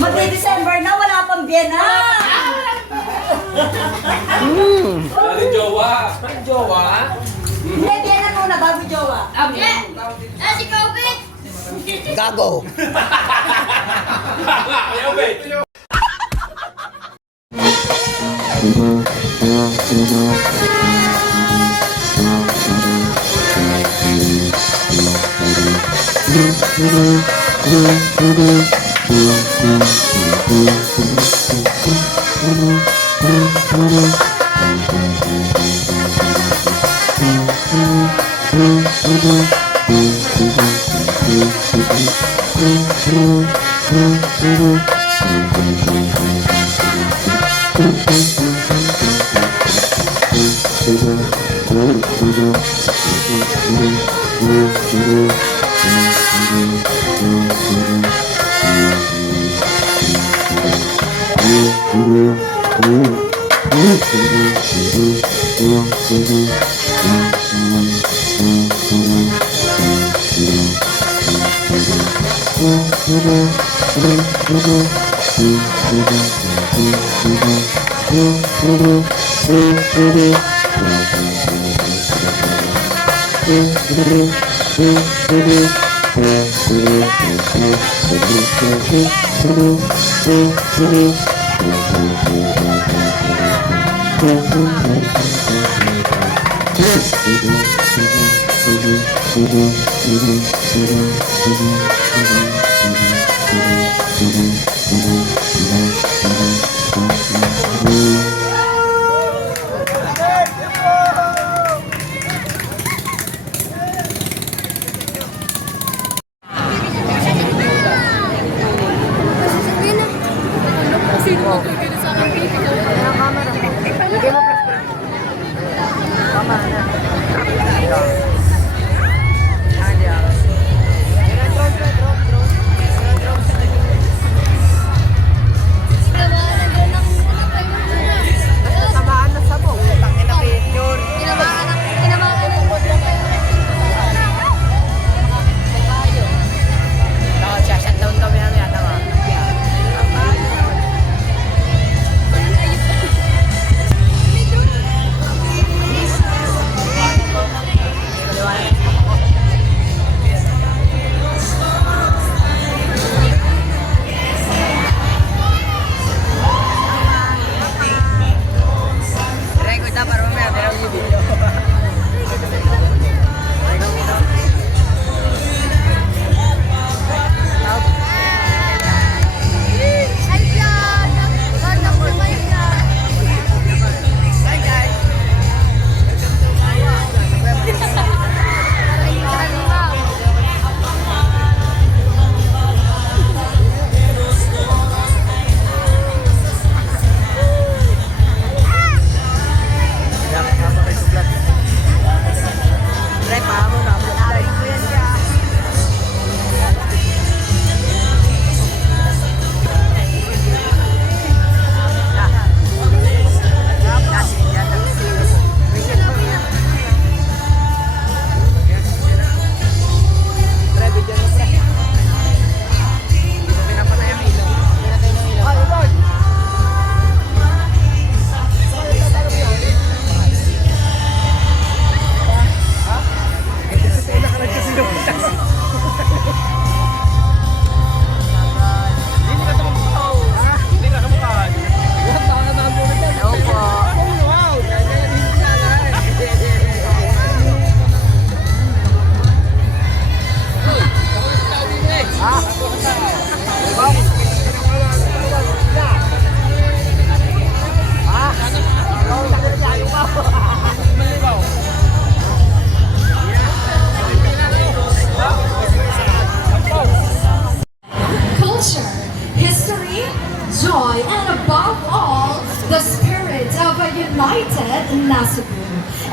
Magdi-December na, wala pang Vienna. Galing jowa. Jowa? Hindi, Vienna muna bago jowa. Si Kobe! Gago. Ayaw, wait.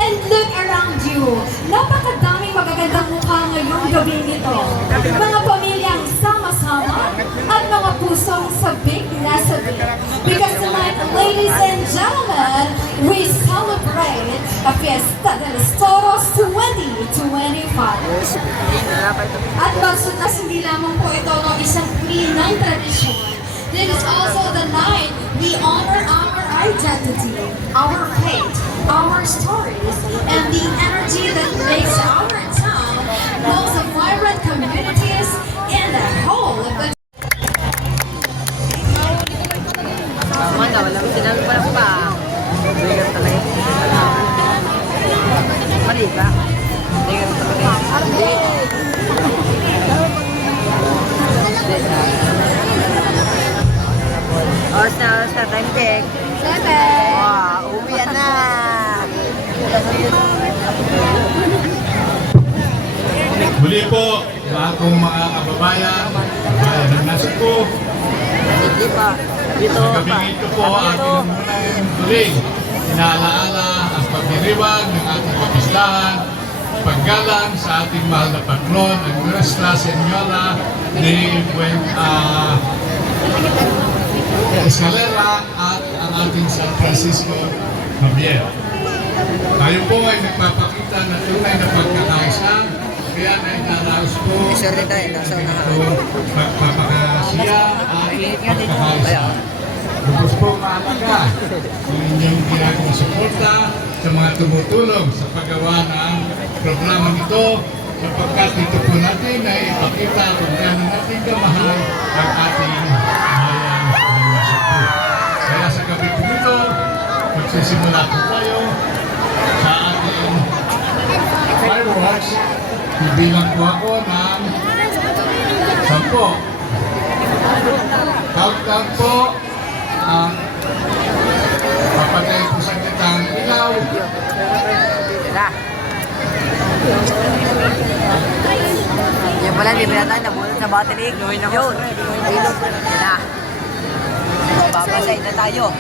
And look around you. Napakadaming magagandang mukha ngayong gabi nito. Mga pamilyang sama-sama at mga pusong sabik na sabik. Because tonight, ladies and gentlemen, we celebrate celebrate a Fiesta de los Toros 2025. At Bagsutas, hindi lamang po ito ng isang Pinoy tradisyon. This is also the night we honor our identity, our faith, our stories, and the energy that makes our town most of vibrant communities in the whole of the Wala, walang sinang pa. Bigat talaga. Mali ba? Bigat talaga. Hindi. Oras na, time check. 7. Wow, uwi na. Muli po, lahat kong mga kababayan, bayan ng Nasugbu, Hindi pa. Dito sa pa. gabing ito po ating munang tuling inaalaala ang pagdiriwang ng ating kapistahan, paggalang sa ating mahal na patron, ang Nuestra Señora de Escalera at ang ating San Francisco Javier. Tayo po ay nagpapakita na tunay na pagkakaisa, kaya naitaraos po Sorry tayo, nasa unahan. pagpapakasiya at pagkakaisa. Lubos po mahalaga ang inyong ginagawang suporta sa mga tumutulong sa paggawa ng programang ito sapagkat ito po natin na ipakita kung gano'n natin kamahal ang ating bayan ng Nasugbu. Kaya sa gabi po ito, magsisimula po tayo sa ating fireworks. Bibilang po ako ng 10. Countdown po. Papatay po sa kitang ilaw. Tara. Yan pala, hindi pala tayo nabunod sa battery. Yun. Yan na. Babasay na tayo.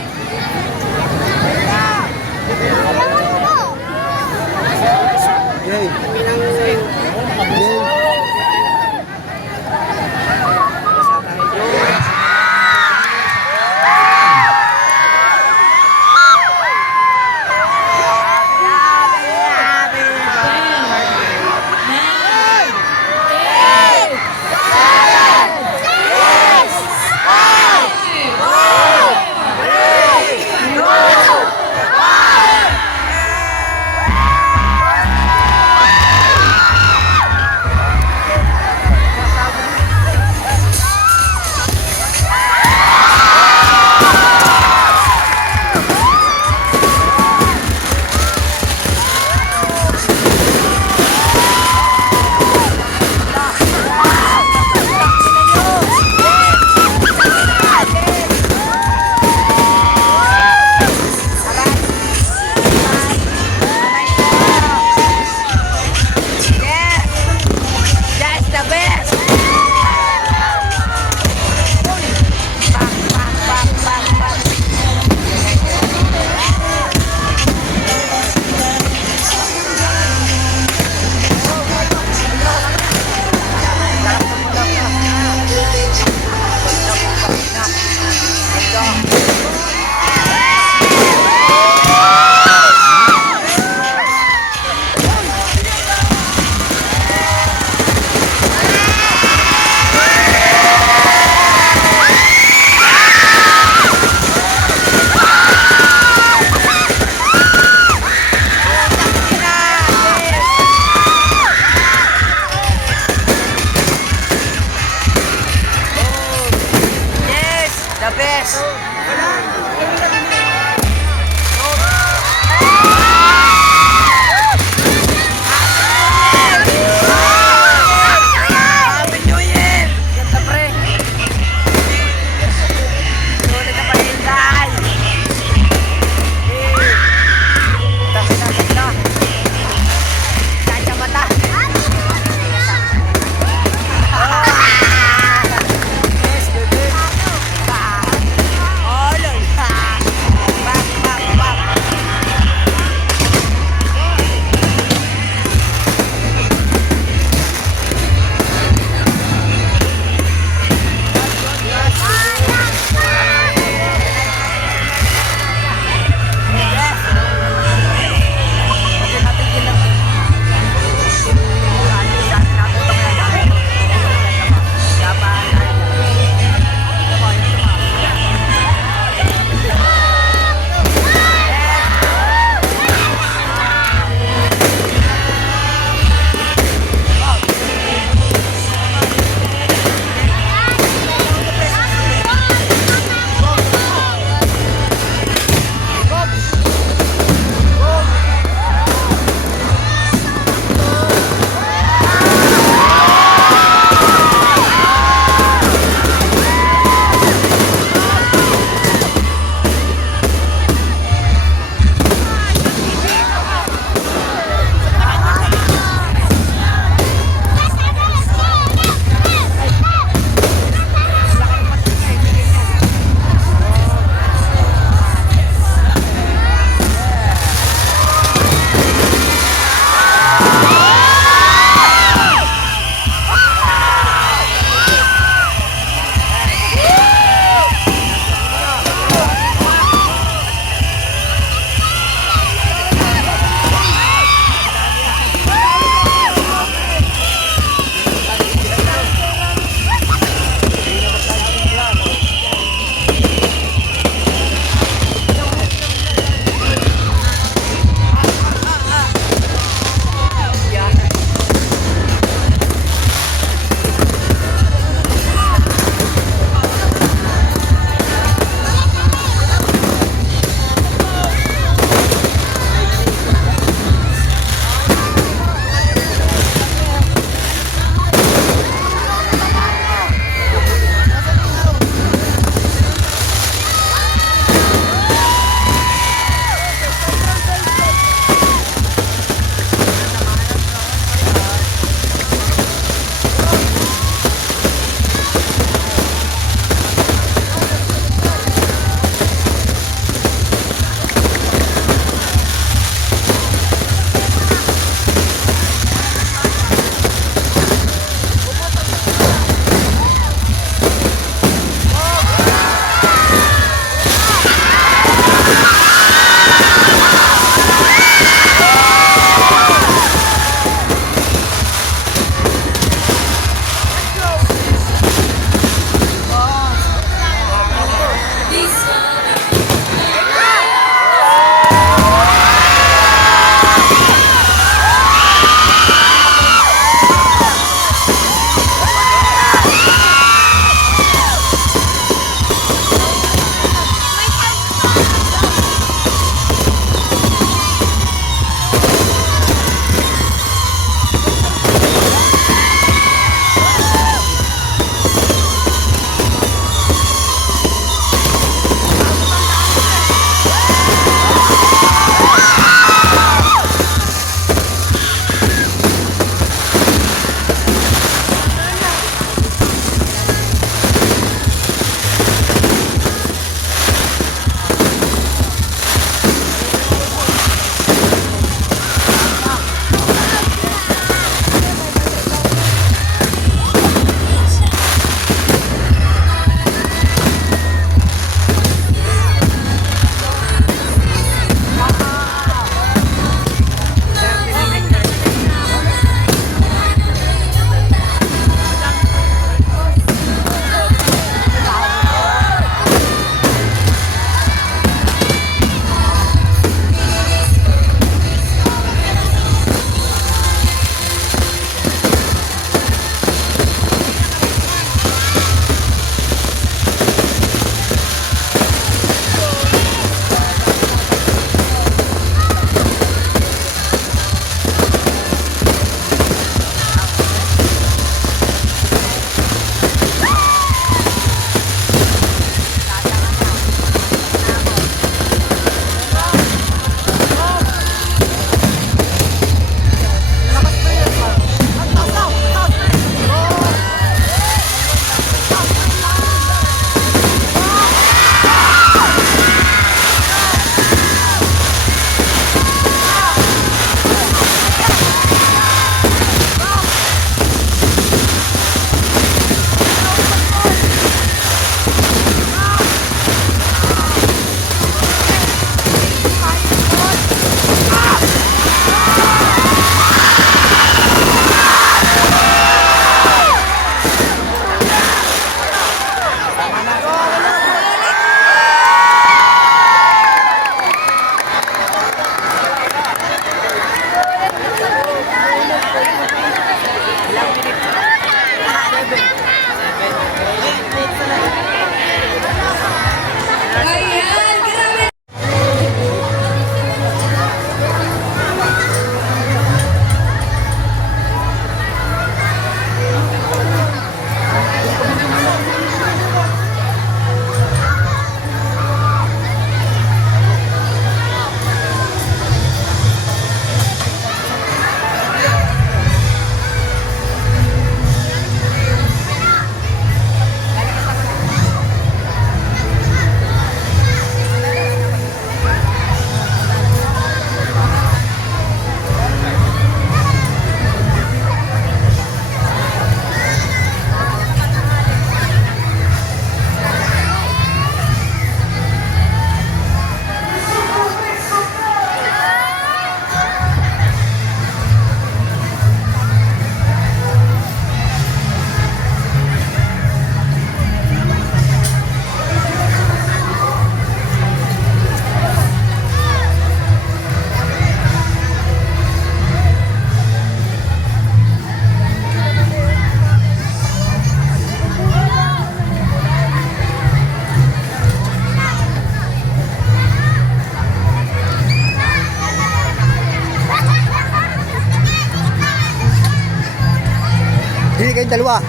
Hindi kayong dalawa.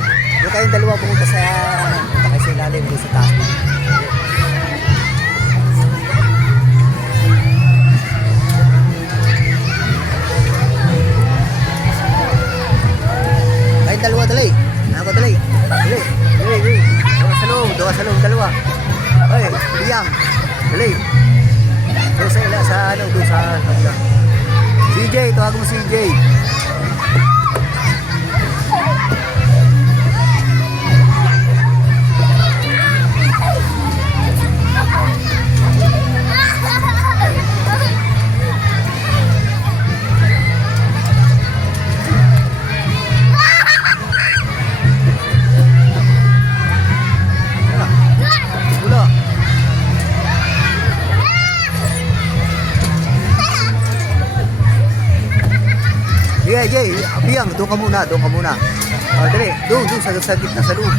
Doon kayong dalawa pumunta sa punta kayo sa ilalim doon sa taas. Kayong dalawa, dali. Ako, dali. Dali. Dali, dali. Doon ka sa loob, dalawa. Ay, biyang. Dali. Doon sa ila, sa ano, doon sa kabila. CJ, tawag mo CJ. Wala. Sige, Jay, Biyang, doon ka muna, doon ka muna. Dali, doon, sa gitna, sa loob.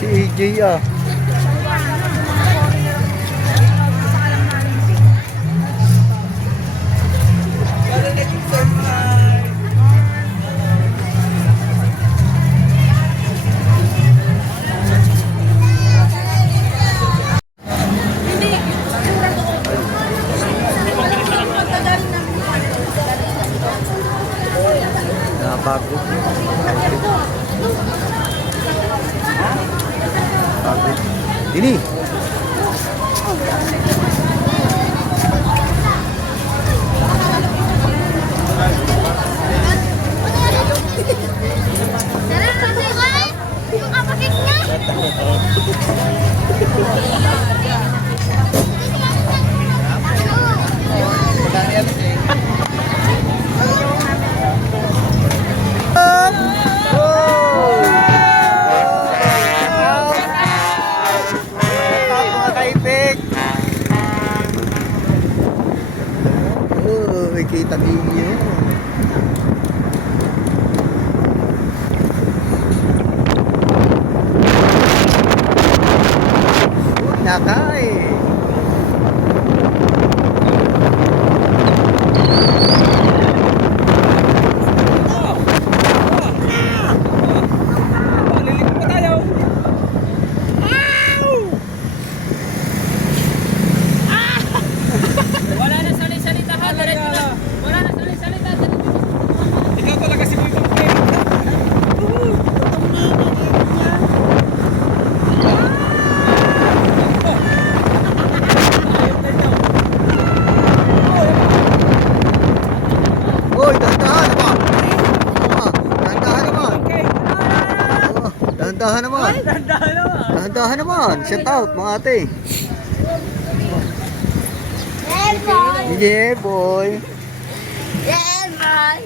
Si AJ ah. Napagod. Dini. Sarap kasi ko eh. Yung kapatid niya. Kita ninyo. Nakay. Liliko pa tayo. Wala na salita ha. Wala na salita. Ikaw talaga si Boy Pangke. Hoy, dahan-dahan naman. Dahan-dahan naman. Dahan-dahan naman. Dahan-dahan naman. Shout out mga ate. Yeah, boy. Lemon.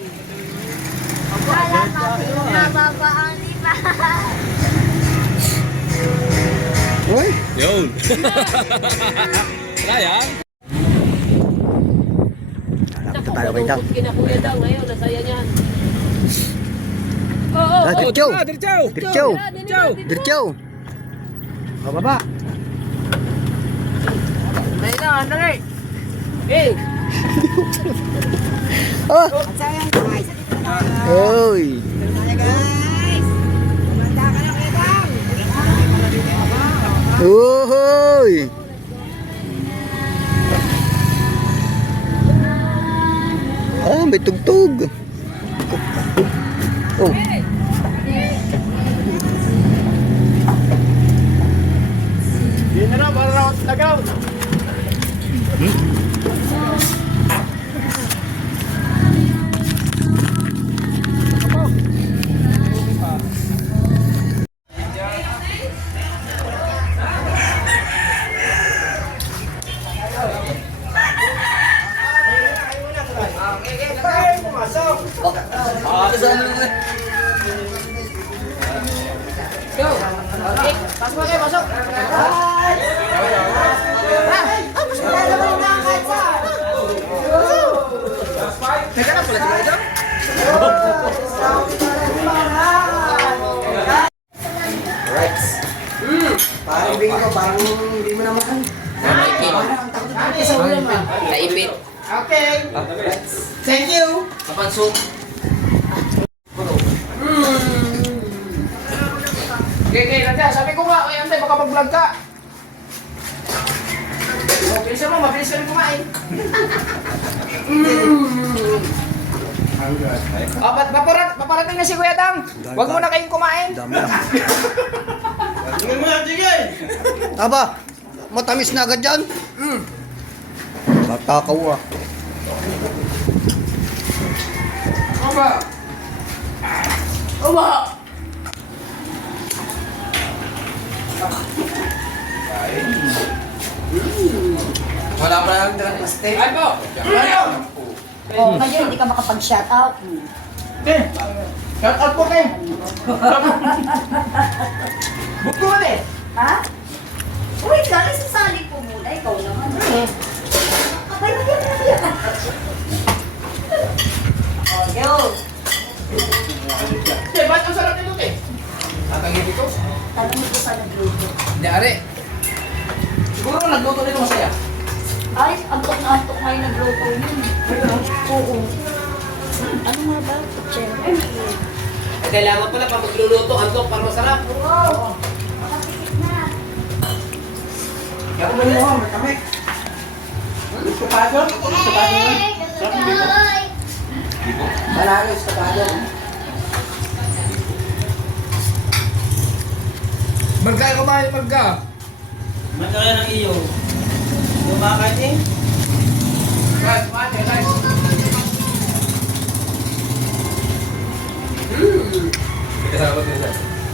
Wala kasi mababa ang iba. Hoy. Yun. Wala yan. Nakita tayo kay Dang. Kinakuya daw ngayon, nasaya niyan. Diretso. Diretso. Diretso. Diretso. Bababa. Dali na, dali. Hey! Ah! Hoy. Hoy. Ah, may tugtog. Oh. Yan na para raw tagaw. Okay. Thank you. Kapanso. Okay, nandiyan. Sabi ko nga, ay antay, baka mag-vlog ka. Oh, bilisan mo, mabilis ka rin kumain. Paparating na si Kuya Dang. Huwag mo na kayong kumain. Dami na. Aba, matamis na agad dyan. Matakaw ah. Aba. Aba. Wala pa lang dalang plastic. Ay po. Oh, ngayon hindi ka makapag-shout out. Okay. Shout out po kayo. Book ko ulit. Ha? Uy, dali sasali po muna. Ikaw naman. Abay, nagyan. Oh, yun. Eh, ba't ang sarap nito eh? Tatangin ito? Tanong mo ko sa nagluto. Hindi, are. Siguro nagluto nito masaya. Ay, antok na antok ngayon nagluto yun. Oo. Ano nga ba? Siyempre. Kailangan pala pag magluluto, antok para masarap. Wow. Makatikit na. Kaya kung mo, kami. Gusto pa doon? Gusto pa doon? Malalo, gusto pa doon. Magkaya kumain, magka. Magkaya ng iyo. Lumakain eh. Guys, mate, guys.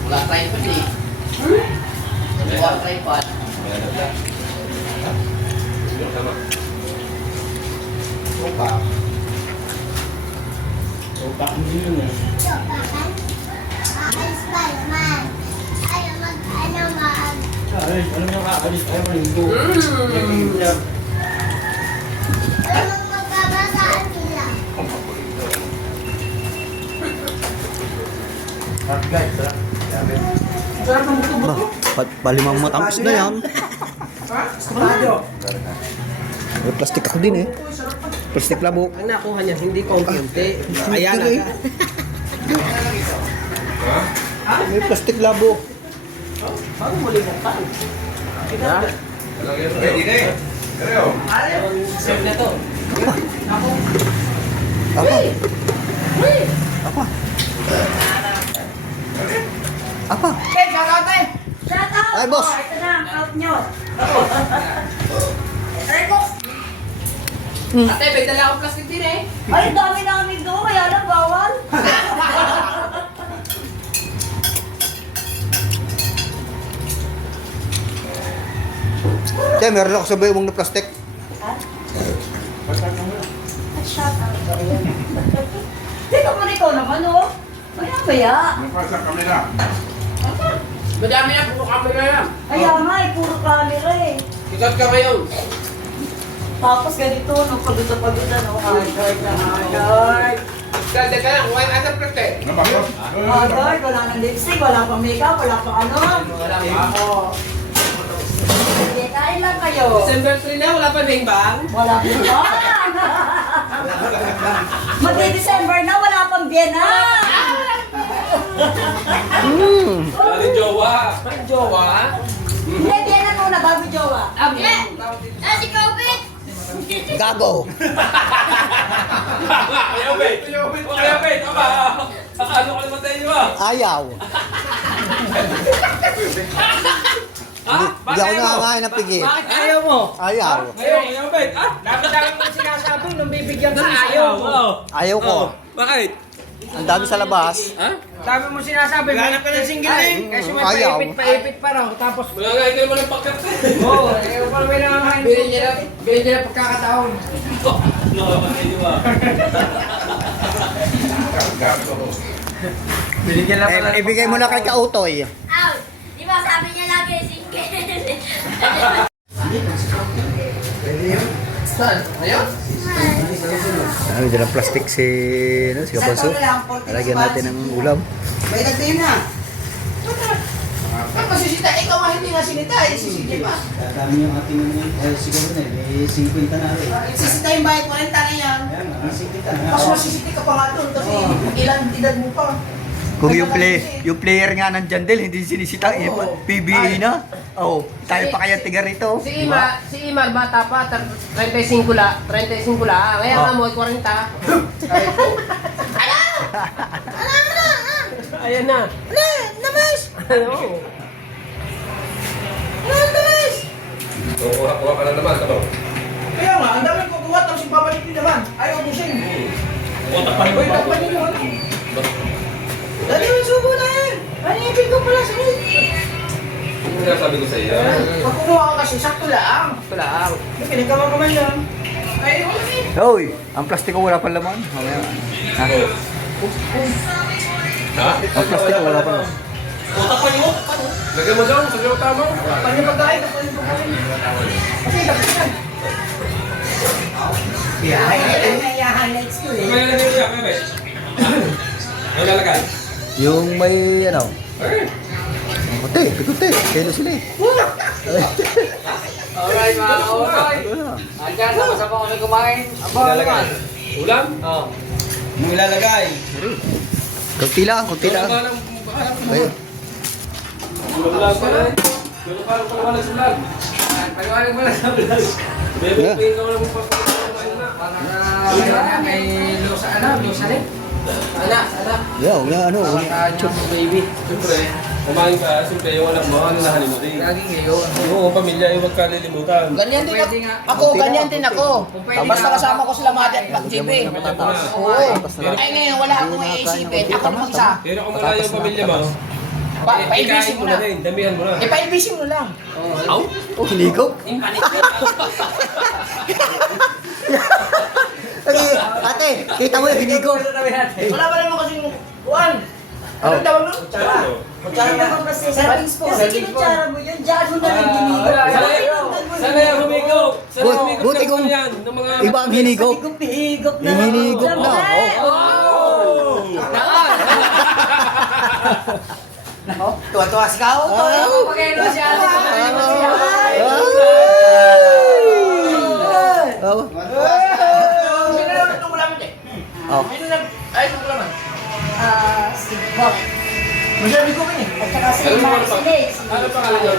Wala tripod eh. Wala tripod. Upak mo yun eh. Ay, alam mo kaalis tayo mo linggo. Ba, palimang matamis na yan. May plastic ako din eh. Plastic labo. Ang nakuha niya, hindi konti-unti. Ayan Hindi eh. May plastic labo. Paano mo limutan? Save na to. Apa? Apa? Apa? Okay, shout out eh! Shout out! Ay, boss. Oh, ito na ang out nyo. Ate, may dala akong plastic din eh. Ay, dami namin doon. Kaya lang bawal. Kaya meron ako sabay umong na plastic. Shout out. Tingnan mo ikaw naman, oh. Kaya. Madami na, puro camera yan. Kaya nga, puro camera eh. Sikat ka ngayon. Tapos ganito, no, pagod na, no. Hard na hard. Dali ka lang, kumain ka ng plastic. Hard, wala nang lipstick, wala pang makeup, wala pang ano. Wala pa. Oo. Sige, kain lang kayo. December 3 na, wala pa bing-bang. Wala pang ba? Magde-December na, wala pang Vienna. Wala jowa. Jowa? Hindi, Vienna muna, bago jowa. Gago. Kaya wait. Kaya wait. Aba, ano ka naman tayo ba? Ayaw. Ha? Hindi ako nakakain ng pigi. Bakit ayaw mo? Ayaw. Kaya wait. Ah? Dami-dami mo sinasabi nung bibigyan ka ayaw mo. Ayaw ko. Bakit? Ang dami sa labas. Ha? Dami mo sinasabi. Ganap ka ng single eh. Kasi may Ayaw. paipit pa raw. Tapos... Wala nga, hindi mo lang pagkat. Oo. Wala may nakakain. Bilhin niya na pagkakataon. Bilhin niya na pala. Ibigay mo na kay Kautoy. Di ba sabi niya lagi single? Ayun? Ano, dyan ang plastic si Kapanso. Lagyan natin ng ulam. May nagbihin na. Pag masisita, ikaw nga hindi nga sinita, sisita pa. Dami yung ating siguro na may 50 na rin. Sisita yung bayad 40 na yan. Ayan, may 50 na. Mas masisita ka pa nga doon kasi ilang edad mo pa. Kung yung player nga nandyan din, hindi sinisita, PBA na. Oh, tayo pa kaya tiga rito. Si Imar, bata pa, 35 la. Kaya nga mo, 40. Ayan na. Namas! Ano? Namas! Kuha ka na naman, ano? Kaya nga, ang dami kukuha tapos ibabalik din naman. Ayaw mo siya. Uy, takpan niyo naman. Dali mo subo na yan. Hanipin ko pala sa Ano nga sabi ko sa iyo? Pag kumuha ka kasi, sakto lang. Ito lang. Pinagkamakaman lang. Ay, wala eh. Hoy, ang plastiko wala pang laman. Mamaya. Ha? Ha? Ang plastiko wala pang laman. Takpan niyo. Lagyan mo daw, sabi mo tama. Takpan niyo pagkain. Kasi, tapos yan. Highlights ko eh. May lalagay niya, may bet. Ano lalagay? Yung may ano, pikuti, kilo sila eh. Alright mga kautoy. Andyan, sama-sama kami kumain. Aba naman. Ulam? Oo. Ano ilalagay? Kunti lang. Ayun. Ulam lang pa rin. Pero parang palawalag sa vlog. Paliwanag mo lang sa vlog. Bebe, pingin ka walang magpapakain na. Parang may lusa, lusa rin. Anak. Yo, ano, Baby. Siyempre, kumain ka, siyempre yung alam mo, ano nahalimutin. Laging ngayon. Oo, pamilya, yung huwag kalilimutan. Ganyan din Pwede ako. nga. Ako, ganyan din ako. Basta kasama ko sila Madi at Mag-JB. Oo. Ay ngayon, wala akong iisipin. Ako mag-isa. Pero kung wala yung pamilya mo, Pa-ilbisin mo na. rin, damihan mo na. Pa-ilbisin mo lang. Oh, hinigo. Ate, kita mo yung hinigo. Wala pa naman kasing kuwan. Ano tawag nun? Kutsara. Kutsara na. Serving spoon. Kasi kinutsara mo yun, dyan mo na rin ginigo. Sana yung humigo. Sana yung humigo Buti sa kung yan. Ng mga iba ang hinigo. Higop na. Hinigo na. Tuwa-tuwa si Kao. Pagkailan siya. Oh. Sino naman itong ulaman eh? Oh. Sino na? Ay, itong ulaman. Si Bob. Masabi ko eh. At saka si Maricel. Ano pangalan niya?